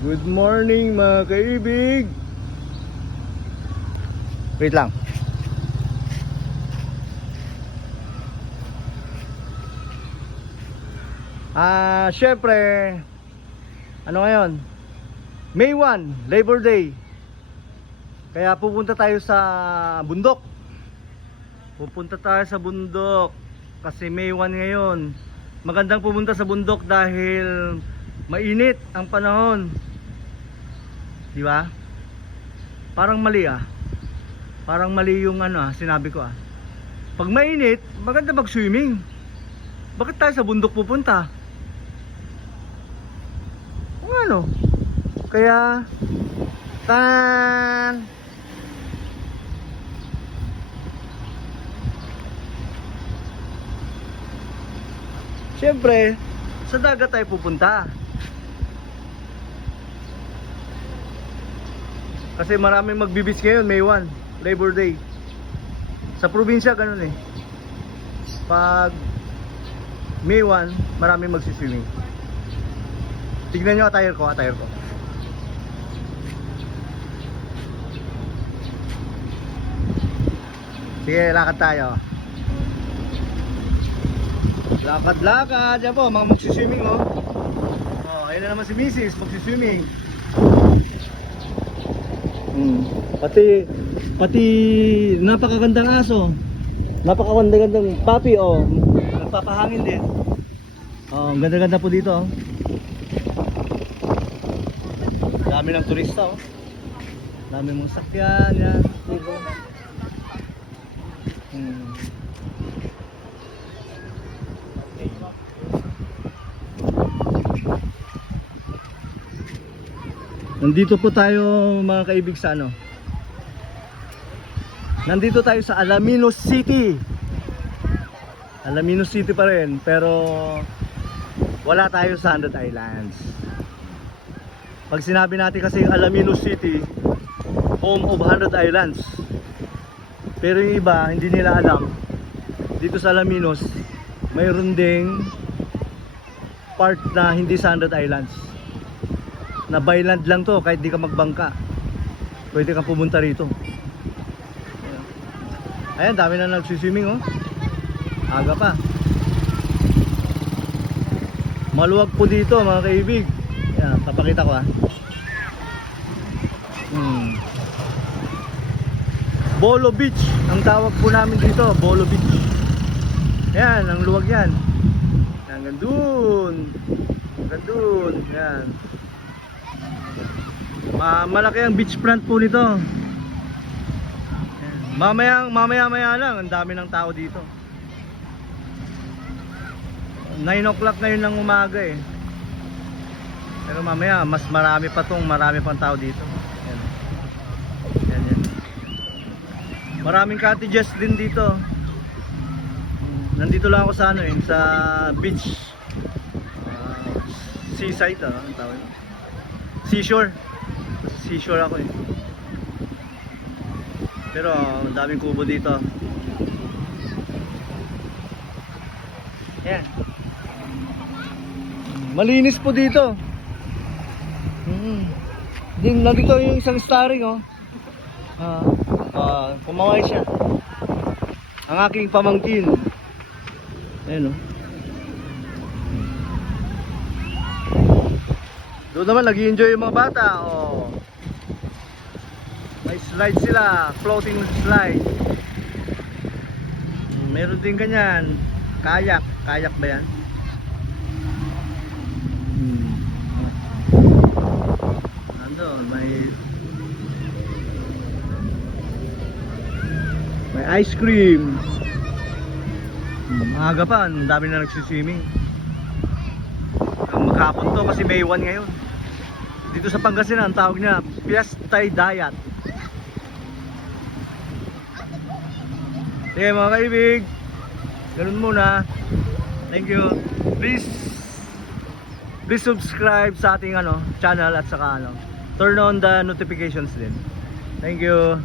Good morning mga kaibig. Wait lang. Syempre, ano ngayon? May 1, Labor Day. Kaya pupunta tayo sa bundok. Pupunta tayo sa bundok kasi May 1 ngayon. Magandang pumunta sa bundok dahil mainit ang panahon. Di ba? Parang mali Parang mali yung sinabi ko Pag mainit, maganda mag-swimming. Bakit tayo sa bundok pupunta? Kung ano? Kaya siyempre, sa dagat tayo pupunta. Kasi maraming magbibis ngayon, May 1, Labor Day. Sa probinsya, ganun Pag May 1, maraming magsiswimming. Tignan nyo attire ko. Sige, lakad tayo. Lakad. Yan po, mga magsiswimming ayun na naman si Mrs. magsiswimming. Pati napakagandang aso. Napakagandang puppy nagpapahangin din. Ang ganda-ganda po dito Dami ng turista Dami mong sakyan yan. Nandito po tayo mga kaibig sa Nandito tayo sa Alaminos City. Alaminos City pa rin, pero wala tayo sa 100 Islands. Pag sinabi natin kasi Alaminos City, home of 100 Islands. Pero yung iba, hindi nila alam. Dito sa Alaminos, mayroon ding part na hindi sa 100 Islands. Na byland lang to, kahit di ka magbangka pwede kang pumunta rito. Ayan, dami na nagsiswimming Aga pa. Maluwag po dito mga kaibig. Ayan, papakita ko Bolo Beach ang tawag po namin dito, Bolo Beach. Ayan, ang luwag yan. Hanggang dun. Ayan. Malaki ang beachfront po nito. Mamaya lang, ang dami ng tao dito. 9 o'clock ngayon ng umaga Pero mamaya mas marami pang tao dito. Yan. Maraming cottages din dito. Nandito lang ako sa sa beach. Seaside ang tawag. Seashore ako Pero ang daming kubo dito. Yan. Malinis po dito. Nandito yung isang starring pumaway siya. Ang aking pamangkin. Ayan Doon naman nag-i-enjoy yung mga bata May slide sila, floating slide. Meron din ganyan, kayak ba yan? May ice cream. Maaga pa, ang dami na nagsiswimming. Maghapon to kasi May 1 ngayon. Dito sa Pangasinan, ang tawag niya Fiestay Dayat. Sige mga kaibig, ganun muna. Thank you. Please subscribe sa ating channel at saka turn on the notifications din. Thank you.